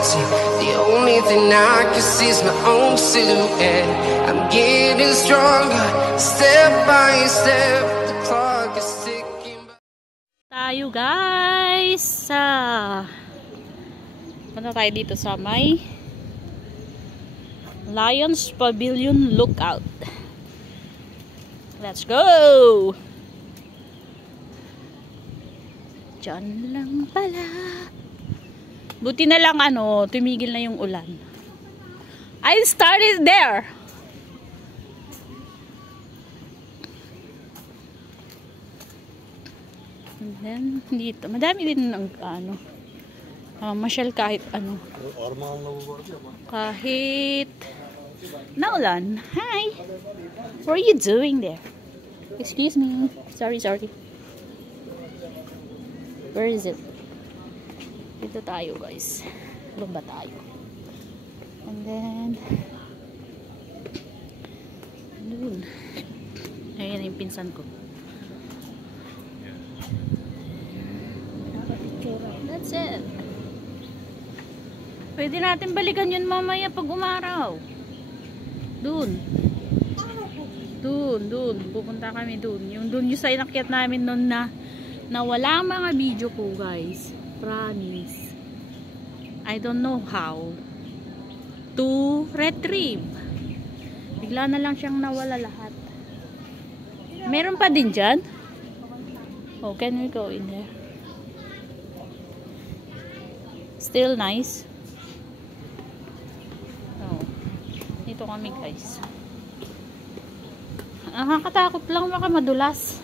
reality. The only thing I can see is my own silhouette. I'm getting stronger, step by step. The clock is ticking. Tayo guys sa punta tayo dito sa may Lions Pavilion Lookout. Let's go! Diyan lang pala. Buti na lang tumigil na yung ulan. I started there. And then dito, madami din ng masyal kahit kahit naulan. Hi. What are you doing there? Excuse me. Sorry. Where is it? Dito tayo guys. Lumba tayo. And then doon. Ayan yung pinsan ko. That's it. Pwede natin balikan yun mamaya pag umaraw. Doon. Pupunta kami doon. Yung sa inakyat namin noon na wala mga video ko guys. Promise. I don't know how to retrieve. Bigla na lang siyang nawala lahat. Meron pa din dyan? Oh, can we go in there? Still nice. Oh. Dito kami guys. Nakakatakot lang, baka madulas.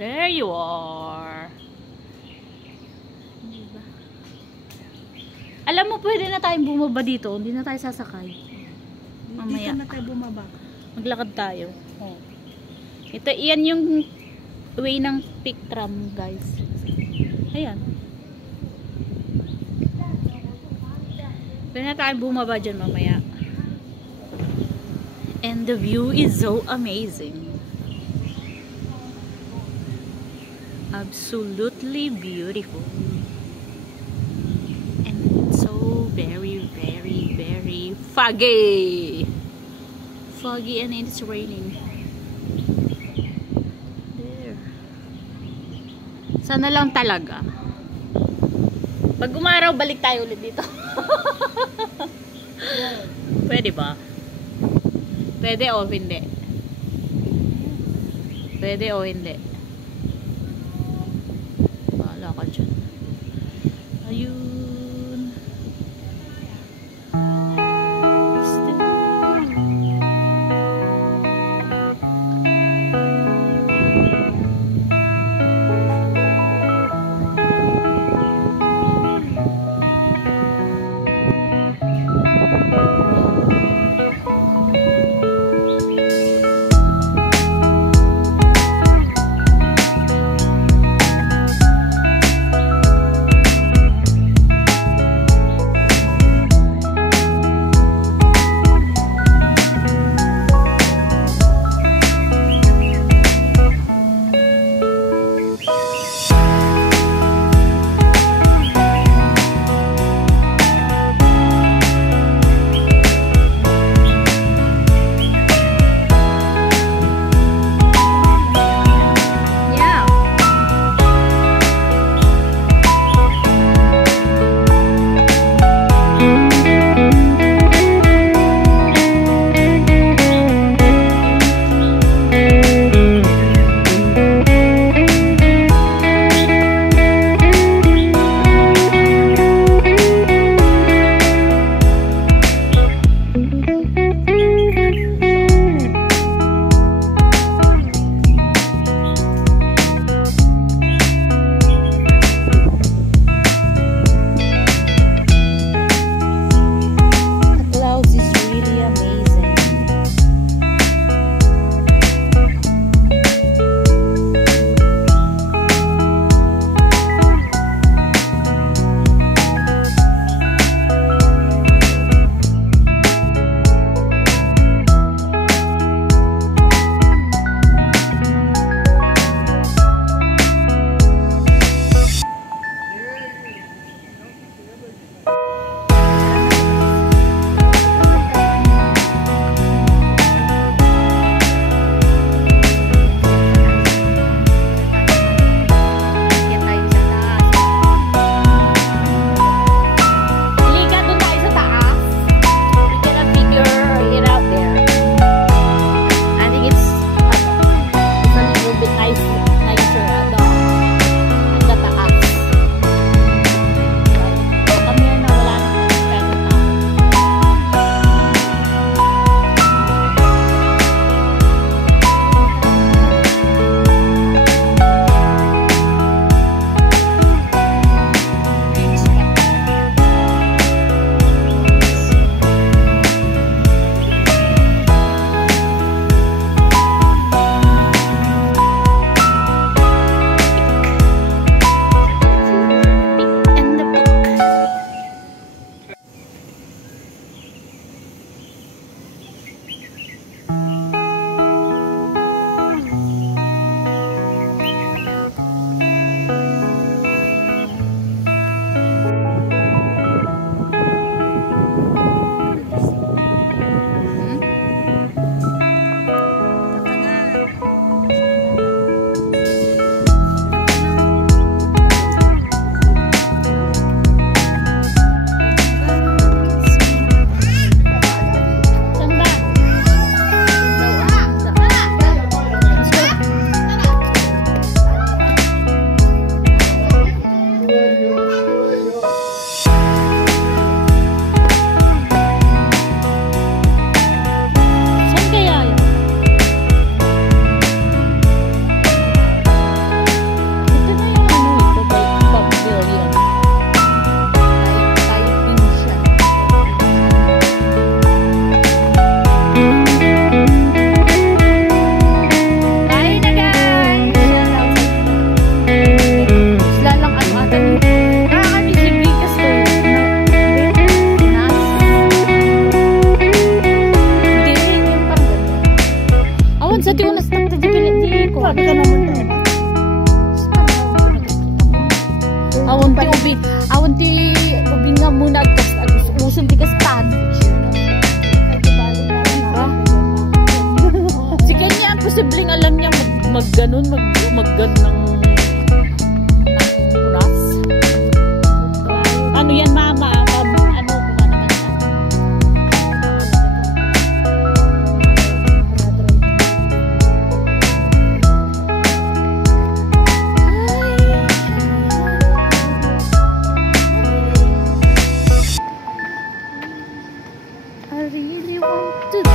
There you are. Diba? Alam mo, pwede na tayong bumaba dito. Hindi na tayo sasakay. Mamaya. Dito na tayo bumaba. Maglakad tayo. Oh. Ito, iyan yung way ng pick tram, guys. Ayan. Pwede na tayong bumaba dyan mamaya. And the view is so amazing. Absolutely beautiful. And it's so very foggy. Foggy and it's raining. There. Sana lang talaga. Pag umaraw, balik tayo ulit dito. Pwede ba? Pwede o hindi? Pwede o hindi? Bahala ka dyan. Ayun. mag-ganon, mag-ganon ng unas. Ano yan, mama? Ano ko naman yan? I really want to go.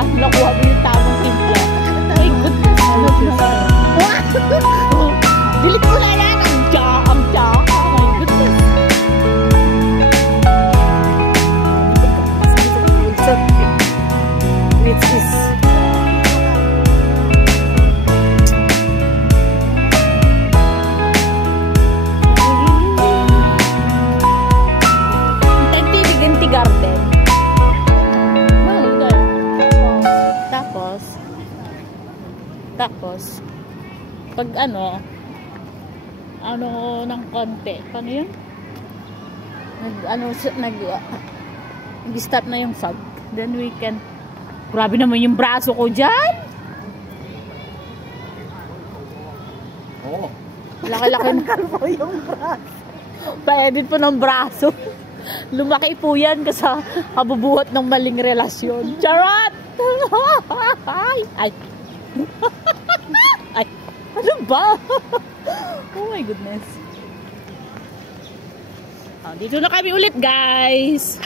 Nakuha mo yung tamang timpla. My goodness. Dilit ko na yan. Ang tsaka. My goodness. Which is Ganti Garden. Tapos, pag ano ng konti, paano yun? Nag-stop na yung fog. Then we can, grabe naman yung braso ko dyan. Oo. Laki-laki na po yung braso. Pa-edit po ng braso. Lumaki po yan kasi kabubuhat ng maling relasyon. Charot! Ay! Ay! Ano ba? Oh my goodness. Dito na kami ulit, guys.